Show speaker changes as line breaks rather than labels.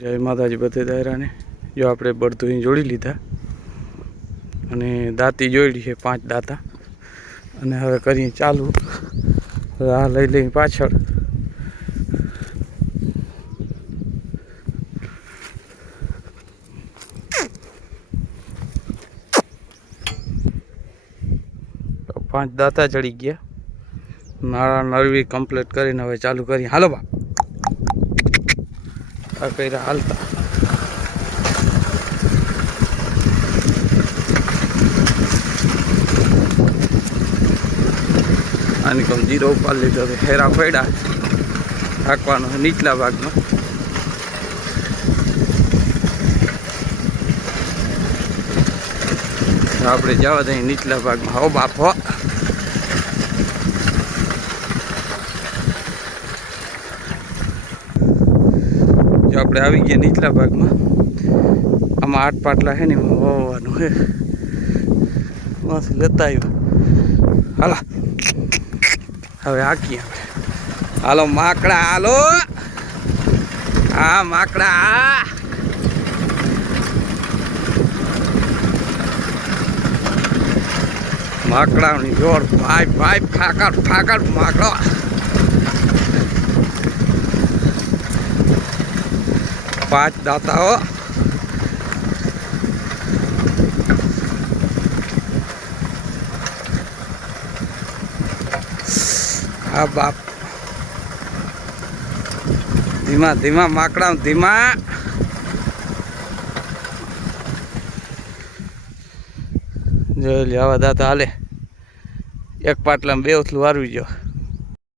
જય માતાજી બધે દાયરાને. જો આપણે બળતું જોડી લીધા. અને દાંતી જોડી છે, પાંચ દાંતા. અને હવે કરીએ ચાલુ. આ લઈ લઈ પાછળ. પાંચ દાંતા ચડી ગયા. નાળા નળવી કમ્પ્લીટ કરીને હવે ચાલુ કરી હાલો બા. આ કર્યા હાલતા. આની કમ જીરો ઉપાડ લીધો હેરા પડ્યા. હાંકવાનો નીચલા ભાગનો. આપણે જવા દઈએ નીચલા ભાગમાં. હો બાપ, હો. જો આપણે આવી ગયા નીચલા ભાગમાં. આમાં આઠ પાટલા છે ને એમાં વાવવાનું હે લતા લેતા આવ્યો. હાલા. હવે હાકી આપણે. હાલો માકડા, હાલો. હા, માકડા. માકડાની જોર ભાઈ ભાઈ, ફાકડ ફાકડ માકડો. પાંચ દાતાઓ હા બાપ. ધીમા ધીમા, માકડા ધીમા. જોઈ લે આવા દાતા હાલે. એક પાટલામાં બે ઉથલું વારવી ગયો.